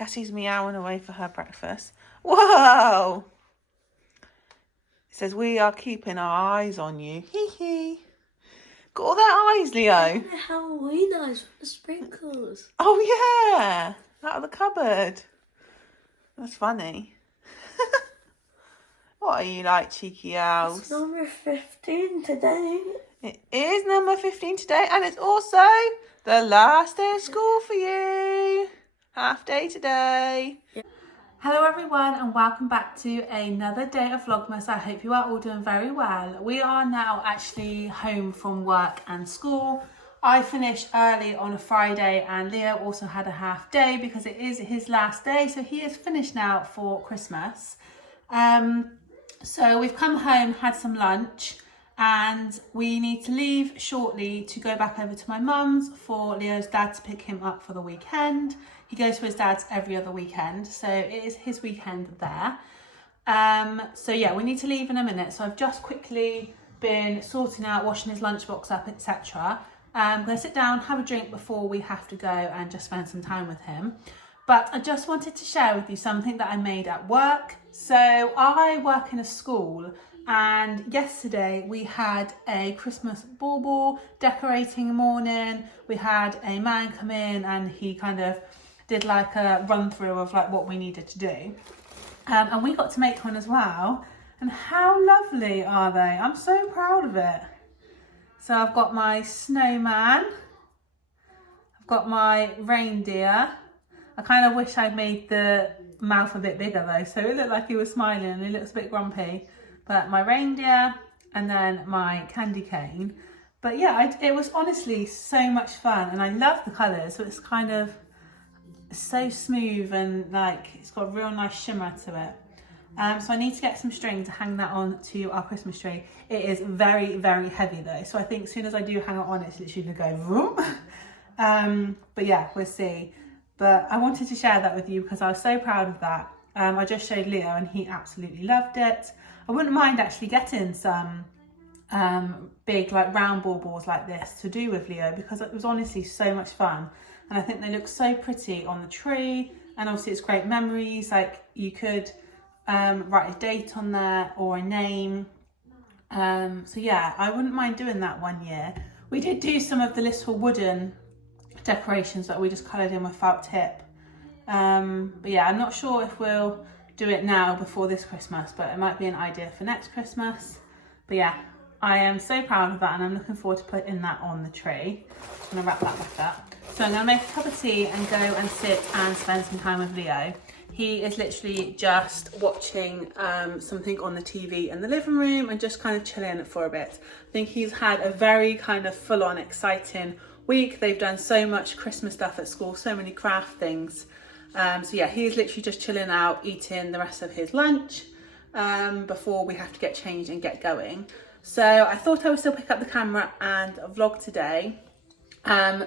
Cassie's meowing away for her breakfast. Whoa! It says, we are keeping our eyes on you. Hee hee. Got all their eyes, Leo. The Halloween eyes with the sprinkles. Oh, yeah. Out of the cupboard. That's funny. What are you like, cheeky owls? It's number 15 today. It is number 15 today, and it's also the last day of school for you. Half day today. Yeah. Hello everyone, and welcome back to another day of Vlogmas. I hope you are all doing very well. We are now actually home from work and school. I finished early on a Friday, and Leo also had a half day because it is his last day, so he is finished now for Christmas. So we've come home, had some lunch, and we need to leave shortly to go back over to my mum's for Leo's dad to pick him up for the weekend. He goes to his dad's every other weekend, so it is his weekend there. So yeah, we need to leave in a minute. So I've just quickly been sorting out, washing his lunchbox up, etc. I'm going to sit down, have a drink before we have to go and just spend some time with him. But I just wanted to share with you something that I made at work. So I work in a school, and yesterday we had a Christmas bauble decorating morning. We had a man come in and he kind of did like a run through of like what we needed to do. And we got to make one as well. And how lovely are they? I'm so proud of it. So I've got my snowman. I've got my reindeer. I kind of wish I'd made the mouth a bit bigger though, so it looked like he was smiling and he looks a bit grumpy. But my reindeer and then my candy cane. But yeah, it was honestly so much fun, and I love the colours. So it's kind of so smooth and like it's got a real nice shimmer to it. So I need to get some string to hang that on to our Christmas tree. It is very, very heavy though, so I think as soon as I do hang it on, it's literally gonna go vroom. But yeah, we'll see. But I wanted to share that with you because I was so proud of that. I just showed Leo and he absolutely loved it. I wouldn't mind actually getting some big like round baubles like this to do with Leo because it was honestly so much fun. And I think they look so pretty on the tree, and obviously it's great memories. Like you could write a date on there or a name. So yeah, I wouldn't mind doing that one year. We did do some of the little wooden decorations that we just coloured in with felt tip. But yeah, I'm not sure if we'll do it now before this Christmas, but it might be an idea for next Christmas. But yeah, I am so proud of that, and I'm looking forward to putting that on the tree. I'm gonna wrap that back up. So I'm gonna make a cup of tea and go and sit and spend some time with Leo. He is literally just watching something on the TV in the living room and just kind of chilling for a bit. I think he's had a very kind of full-on exciting week. They've done so much Christmas stuff at school, so many craft things. So yeah, he's literally just chilling out, eating the rest of his lunch before we have to get changed and get going. So I thought I would still pick up the camera and vlog today.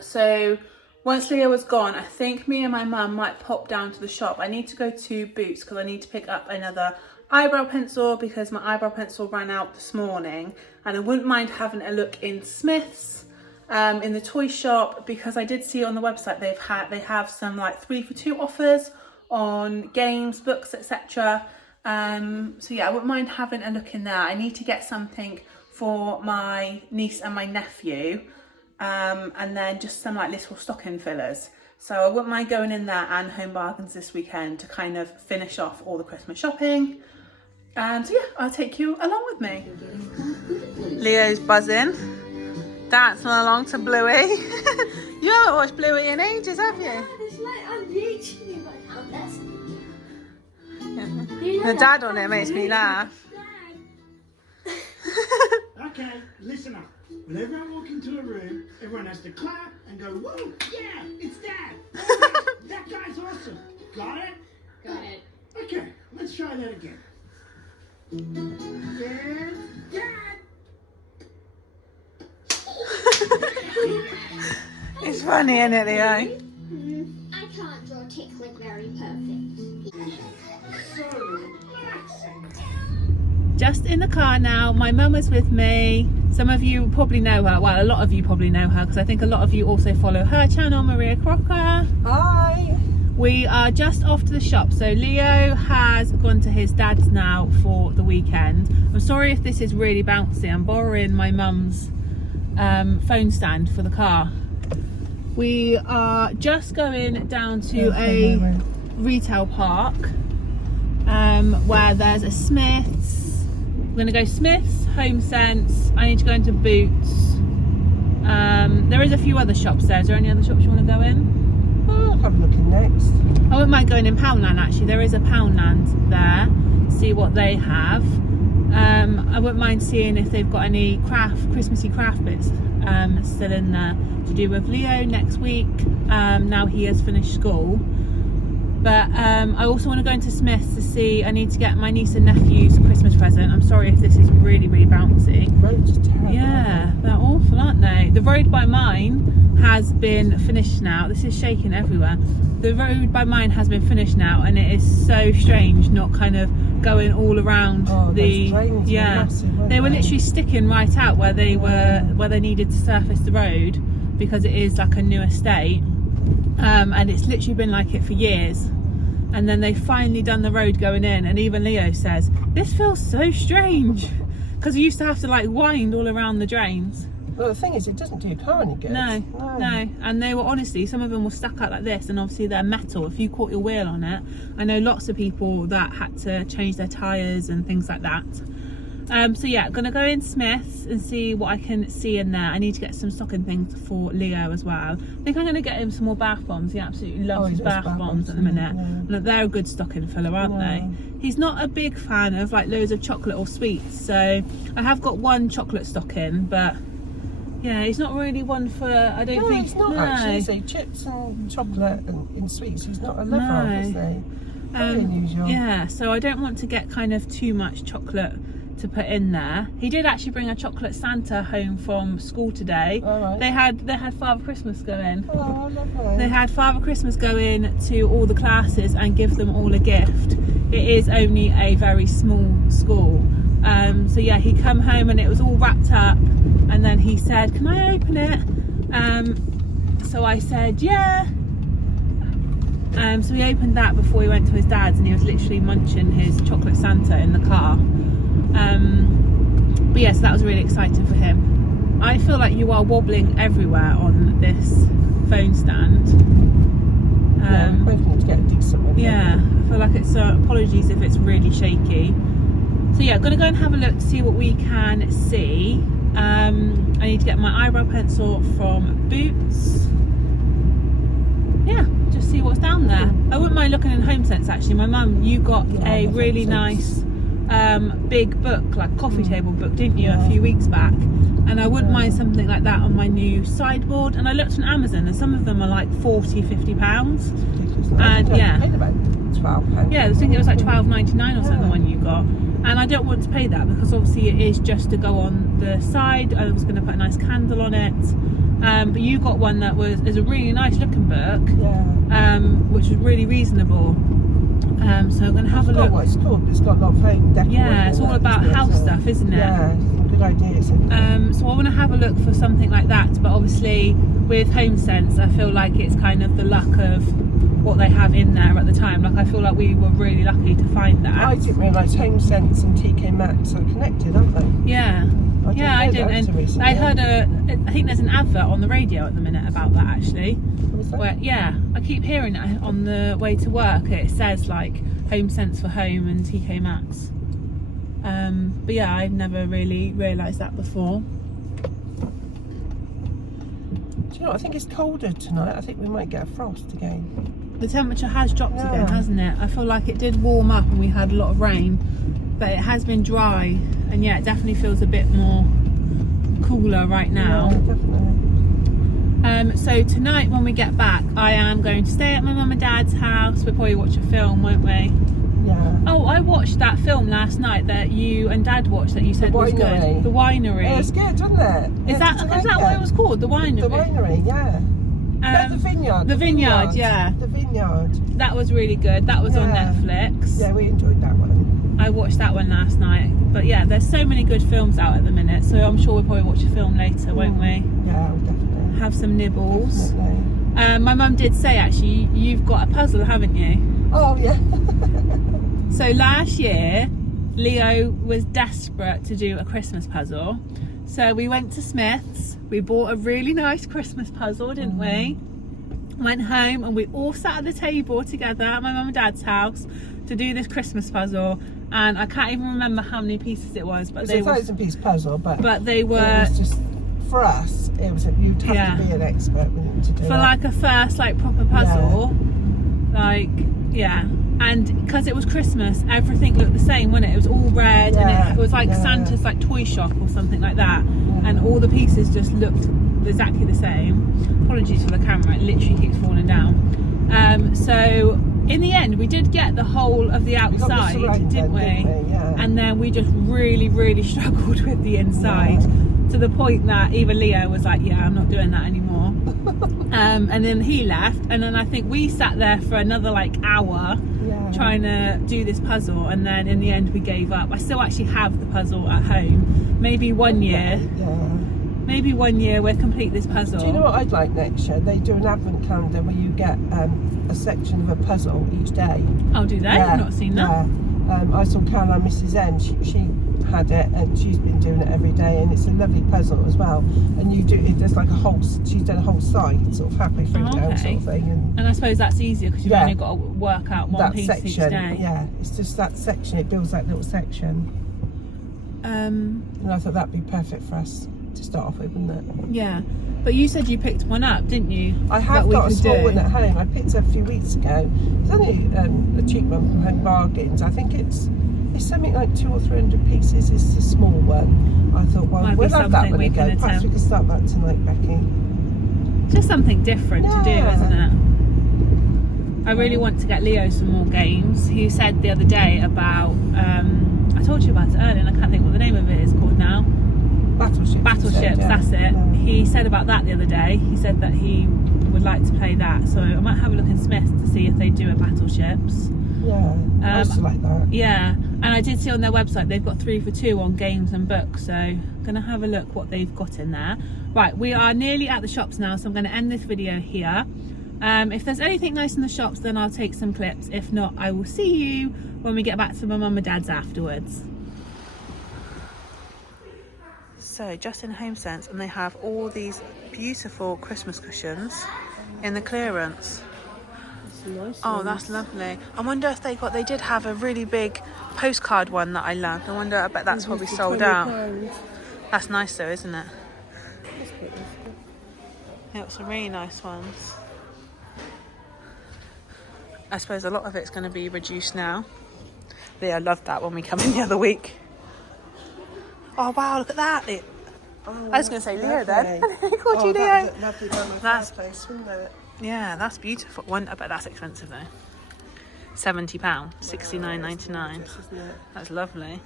So once Leo was gone, I think me and my mum might pop down to the shop. I need to go to Boots because I need to pick up another eyebrow pencil because my eyebrow pencil ran out this morning, and I wouldn't mind having a look in Smith's in the toy shop because I did see on the website they have some like 3 for 2 offers on games, books, etc. So yeah, I wouldn't mind having a look in there. I need to get something for my niece and my nephew, and then just some like little stocking fillers. So I wouldn't mind going in there and Home Bargains this weekend to kind of finish off all the Christmas shopping. And so yeah, I'll take you along with me. Leo's buzzing, dancing along to Bluey. You haven't watched Bluey in ages, have you? It's like I'm reaching right now. That's... The dad on it makes me laugh. Okay, listen up. Whenever I walk into a room, everyone has to clap and go, whoa, yeah, it's Dad. Okay, that guy's awesome. Got it? Got it. Okay, let's try that again. Yes, Dad. It's funny, isn't it, Leo? I can't draw tickling very perfect. So relaxing. Just in the car now. My mum is with me. Some of you probably know her. Well, a lot of you probably know her because I think a lot of you also follow her channel, Maria Crocker. Hi. We are just off to the shop. So Leo has gone to his dad's now for the weekend. I'm sorry if this is really bouncy. I'm borrowing my mum's phone stand for the car. We are just going down to a retail park where there's a Smith's. We're going to go Smith's, Home Sense. I need to go into Boots. There is a few other shops there. Is there any other shops you want to go in? I'll have a look in next. I wouldn't mind going in Poundland actually. There is a Poundland there. See what they have. I wouldn't mind seeing if they've got any Christmassy craft bits still in there to do with Leo next week. Now he has finished school. But I also want to go into Smith's to see. I need to get my niece and nephew's Christmas present. I'm sorry if this is really bouncy. Roads are terrible. Yeah, they're awful, aren't they? The road by mine has been finished now. This is shaking everywhere. The road by mine has been finished now, and it is so strange not kind of going all around the. Yeah, they were literally sticking right out where they needed to surface the road because it is like a new estate. And it's literally been like it for years, and then they finally done the road going in, and even Leo says this feels so strange because we used to have to like wind all around the drains. Well, the thing is, it doesn't do your car any good. No, and they were honestly, some of them were stuck out like this, and obviously they're metal. If you caught your wheel on it, I know lots of people that had to change their tyres and things like that. So yeah, gonna go in Smith's and see what I can see in there. I need to get some stocking things for Leo as well. I think I'm gonna get him some more bath bombs. He absolutely loves his bath bombs at the minute. Look, they're a good stocking filler, aren't they? He's not a big fan of like loads of chocolate or sweets, so I have got one chocolate stocking, but yeah, he's not really one for. I don't think he's not actually. So chips and chocolate and in sweets, he's not a lover of, is he? Very unusual. Yeah, so I don't want to get kind of too much chocolate to put in there. He did actually bring a chocolate Santa home from school today. Right. They had Father Christmas go in. Oh, lovely. They had Father Christmas go in to all the classes and give them all a gift. It is only a very small school. So yeah, he come home and it was all wrapped up, and then he said, can I open it? So I said yeah. So he opened that before he went to his dad's, and he was literally munching his chocolate Santa in the car. But yes, that was really exciting for him. I feel like you are wobbling everywhere on this phone stand. Yeah, we both need to get a decent one. Yeah, I feel like it's apologies if it's really shaky. So yeah, I'm gonna go and have a look to see what we can see. I need to get my eyebrow pencil from Boots. Yeah, just see what's down there. I wouldn't mind looking in Home Sense actually. My mum, you got a really nice big book, like coffee table book, didn't you, a few weeks back? And I wouldn't mind something like that on my new sideboard. And I looked on Amazon, and some of them are like £40–50. And yeah, paid about £12. yeah, I think it was like £12.99 or something, the one you got. And I don't want to pay that because obviously it is just to go on the side. I was going to put a nice candle on it. But you got one that is a really nice looking book, which was really reasonable. So I'm going to have a look. What it's called, it's got a lot of home decor. Yeah, it's all about house stuff, isn't it? Yeah, good ideas. So I want to have a look for something like that, but obviously with Home Sense, I feel like it's kind of the luck of what they have in there at the time. Like I feel like we were really lucky to find that. I didn't realise Home Sense and TK Maxx are connected, aren't they? Yeah. I didn't. And I heard I think there's an advert on the radio at the minute about that actually. Where, yeah, I keep hearing it on the way to work. It says like Home Sense for home and TK Maxx. But yeah, I've never really realised that before. Do you know what? I think it's colder tonight. I think we might get a frost again. The temperature has dropped again, hasn't it? I feel like it did warm up and we had a lot of rain, but it has been dry, and yeah, it definitely feels a bit more cooler right now. Yeah, definitely. So tonight when we get back, I am going to stay at my mum and dad's house. We'll probably watch a film, won't we? Yeah. Oh, I watched that film last night that you and Dad watched that you said was good. The Winery. Yeah, it's good, isn't it? Is that what it was called? The Winery? The Winery, yeah. No, the Vineyard. The Vineyard, yeah. The Vineyard. That was really good. That was on Netflix. Yeah, we enjoyed that one. I watched that one last night. But yeah, there's so many good films out at the minute, so I'm sure we'll probably watch a film later, won't we? Yeah, we'll definitely. Have some nibbles. Definitely. My mum did say actually, you've got a puzzle, haven't you? Oh yeah. So last year, Leo was desperate to do a Christmas puzzle. So we went to Smith's, we bought a really nice Christmas puzzle, didn't we? Went home and we all sat at the table together at my mum and dad's house to do this Christmas puzzle. And I can't even remember how many pieces it was, but It was a 1,000-piece puzzle, but they were, it was just, for us, it was you'd have to be an expert with it to do for it. like a first like proper puzzle, and because it was Christmas, everything looked the same, wasn't it? It was all red, and it was like Santa's like toy shop or something like that, and all the pieces just looked exactly the same. Apologies for the camera, it literally keeps falling down. So in the end we did get the whole of the outside, didn't we? Yeah. And then we just really struggled with the inside, to the point that even Leo was like, yeah, I'm not doing that anymore. And then he left, and then I think we sat there for another like hour trying to do this puzzle, and then in the end we gave up. I still actually have the puzzle at home. Maybe one year we'll complete this puzzle. Do you know what I'd like next year? They do an advent calendar where you get a section of a puzzle each day. Oh, do they? I've not seen that. I saw Caroline, Mrs. M, she had it, and she's been doing it every day, and it's a lovely puzzle as well. And you do it, there's like a whole, she's done a whole side sort of halfway through down sort of thing. And I suppose that's easier because you've only got to work out one piece section, each day. Yeah, it's just that section, it builds that little section. And I thought that'd be perfect for us to start off with, wouldn't it? Yeah, but you said you picked one up, didn't you? I have got a small one at home. I picked it a few weeks ago. It's only a cheap one from Home Bargains. I think it's something like 200 or 300 pieces. It's a small one. I thought, well, we'll have that one again. Perhaps we can start that tonight, Becky. Just something different to do, isn't it? I really want to get Leo some more games. He said the other day about, I told you about it earlier and I can't think what the name of it is called now. Battleships, that's it. Yeah. He said about that the other day. He said that he would like to play that. So I might have a look in Smith's to see if they do a Battleships. Yeah, I used to like that. Yeah, and I did see on their website they've got 3 for 2 on games and books. So I'm going to have a look what they've got in there. Right, we are nearly at the shops now, so I'm going to end this video here. If there's anything nice in the shops, then I'll take some clips. If not, I will see you when we get back to my mum and dad's afterwards. So just in HomeSense, and they have all these beautiful Christmas cushions in the clearance. Oh, that's lovely. I wonder if they did have a really big postcard one that I loved. I wonder, I bet that's probably sold out. That's nice though, isn't it? Yeah, it's some really nice ones. I suppose a lot of it's going to be reduced now. But yeah, I loved that when we come in the other week. Oh wow, look at that. I was going to say Leo then. I called you Leo. Lovely by my fireplace, wouldn't it? Yeah, that's beautiful. I bet that's expensive though. £70, $69.99. That's lovely.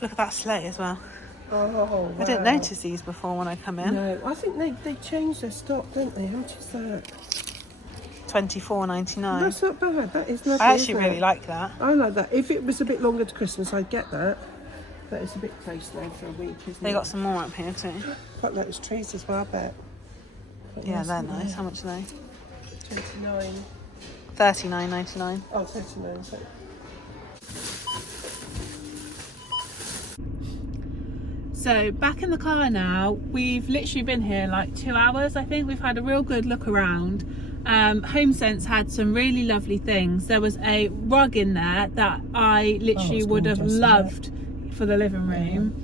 Look at that sleigh as well. Oh, wow. I didn't notice these before when I come in. No, I think they changed their stock, don't they? How much is that? $24.99. That's not bad. That is lovely. I actually really like that. I like that. If it was a bit longer to Christmas, I'd get that. But it's a bit close now for a week, isn't it? They got some more up here too. Got those trees as well, I bet. Yeah, they're nice. How much are they? 29. $39.99. Oh, 39. So. So back in the car now. We've literally been here like 2 hours. I think we've had a real good look around. HomeSense had some really lovely things. There was a rug in there that I literally would have loved for the living room.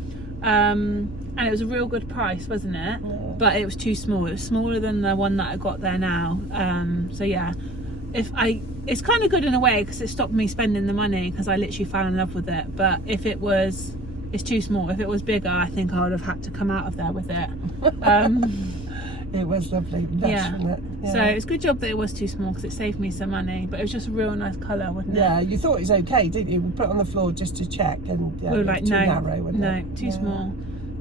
And it was a real good price, wasn't it? Yeah. But it was too small. It was smaller than the one that I got there now. So yeah, it's kind of good in a way because it stopped me spending the money because I literally fell in love with it. But if it's too small. If it was bigger, I think I would have had to come out of there with it. It was lovely. Yeah. So it's a good job that it was too small because it saved me some money. But it was just a real nice colour, wasn't it? Yeah, you thought it was okay, didn't you? We put it on the floor just to check, and we were like, too narrow, too small.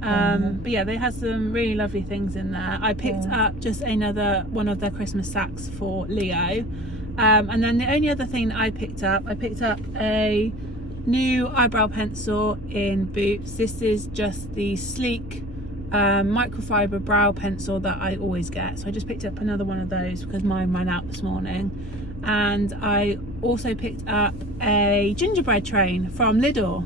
But yeah, they had some really lovely things in there. I picked up just another one of their Christmas sacks for Leo. And then the only other thing that I picked up a new eyebrow pencil in Boots. This is just the sleek microfiber brow pencil that I always get, so I just picked up another one of those because mine ran out this morning. And I also picked up a gingerbread train from Lidl.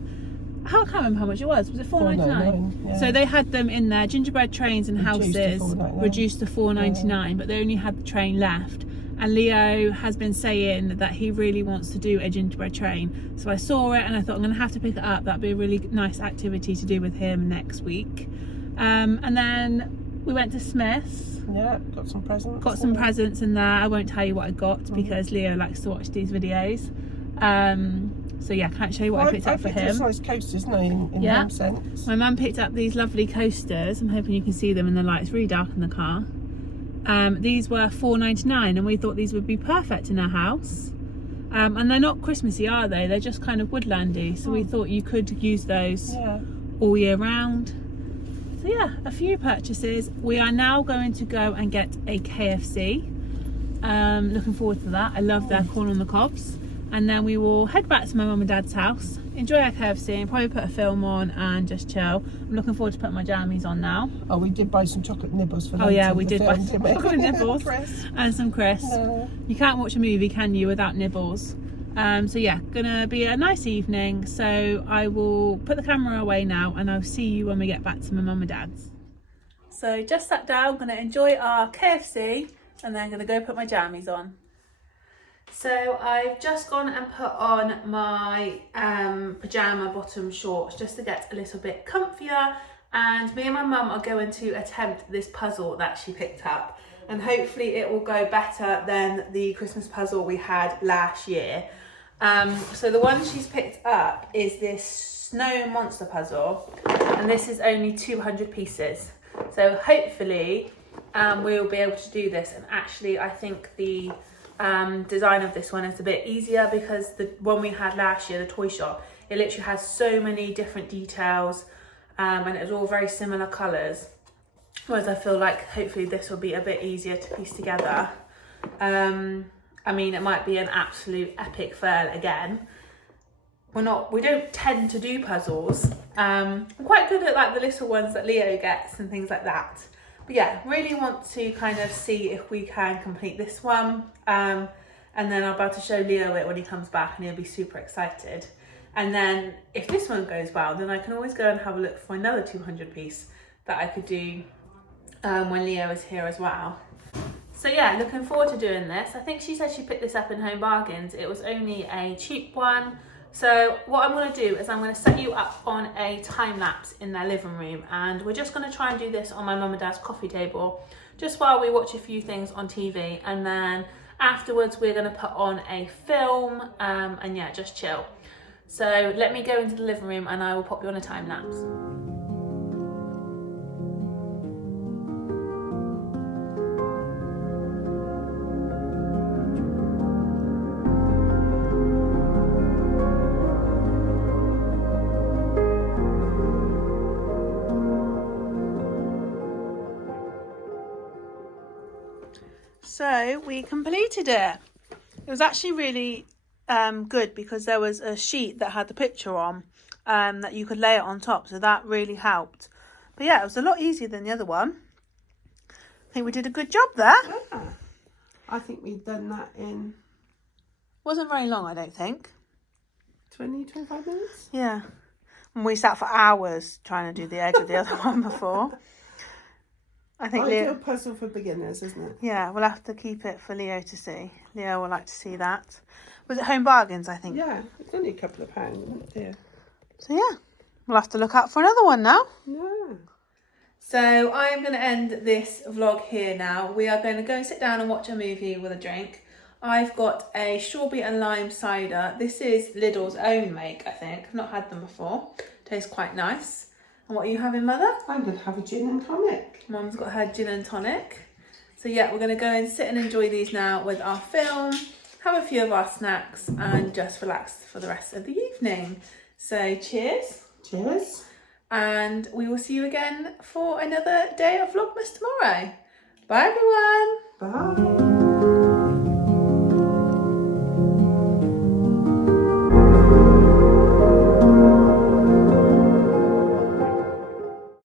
I can't remember how much it was. Was it $4.99? Yeah. So they had them in there, gingerbread trains and houses, reduced to $4.99, but they only had the train left. And Leo has been saying that he really wants to do a gingerbread train. So I saw it and I thought I'm going to have to pick it up. That'd be a really nice activity to do with him next week. And then we went to Smith's. Yeah, got some presents. Got some presents in there. I won't tell you what I got because Leo likes to watch these videos. So yeah, can't show you what I picked up for him. Some nice coasters, isn't it, in home sense. My mum picked up these lovely coasters. I'm hoping you can see them in the light. It's really dark in the car. These were $4.99 and we thought these would be perfect in our house. And they're not Christmassy, are they? They're just kind of woodlandy. So we thought you could use those all year round. So yeah, a few purchases. We are now going to go and get a KFC. Looking forward to that. I love their corn on the cobs. And then we will head back to my mum and dad's house, enjoy our KFC and probably put a film on and just chill. I'm looking forward to putting my jammies on now. Oh, we did buy some chocolate nibbles for later. Oh yeah, we did buy film, some chocolate nibbles and some crisps. No. You can't watch a movie, can you, without nibbles? So yeah, gonna be a nice evening. So I will put the camera away now and I'll see you when we get back to my mum and dad's. So just sat down, gonna enjoy our KFC and then gonna go put my jammies on. So I've just gone and put on my pyjama bottom shorts just to get a little bit comfier, and me and my mum are going to attempt this puzzle that she picked up, and hopefully it will go better than the Christmas puzzle we had last year. So the one she's picked up is this snow monster puzzle, and this is only 200 pieces. So hopefully we'll be able to do this, and actually I think the design of this one is a bit easier because the one we had last year, the toy shop, it literally has so many different details and it was all very similar colours, whereas I feel like hopefully this will be a bit easier to piece together. I mean, it might be an absolute epic fail again. We don't tend to do puzzles. I'm quite good at like the little ones that Leo gets and things like that. But yeah, really want to kind of see if we can complete this one. And then I'm about to show Leo it when he comes back and he'll be super excited. And then if this one goes well, then I can always go and have a look for another 200 piece that I could do when Leo is here as well. So yeah, looking forward to doing this. I think she said she picked this up in Home Bargains. It was only a cheap one. So what I'm going to do is I'm going to set you up on a time lapse in their living room, and we're just going to try and do this on my mum and dad's coffee table just while we watch a few things on TV, and then afterwards we're going to put on a film and yeah, just chill. So let me go into the living room and I will pop you on a time lapse. So we completed it. It was actually really good because there was a sheet that had the picture on that you could lay it on top, so that really helped. But yeah, it was a lot easier than the other one. I think we did a good job there. Yeah. I think we've done that in... Wasn't very long, I don't think. 20, 25 minutes? Yeah. And we sat for hours trying to do the edge of the other one before. I think Ideal puzzle for beginners, isn't it? Yeah, we'll have to keep it for Leo to see. Leo will like to see that. Was it Home Bargains, I think? Yeah, it's only a couple of pounds, isn't it, dear? So yeah, we'll have to look out for another one now. Yeah. So I am going to end this vlog here now. We are going to go and sit down and watch a movie with a drink. I've got a strawberry and lime cider. This is Lidl's own make, I think. I've not had them before. Tastes quite nice. And what are you having, Mother? I'm going to have a gin and tonic. Mum's got her gin and tonic. So yeah, we're going to go and sit and enjoy these now with our film, have a few of our snacks and just relax for the rest of the evening. So cheers. Cheers. And we will see you again for another day of Vlogmas tomorrow. Bye everyone. Bye.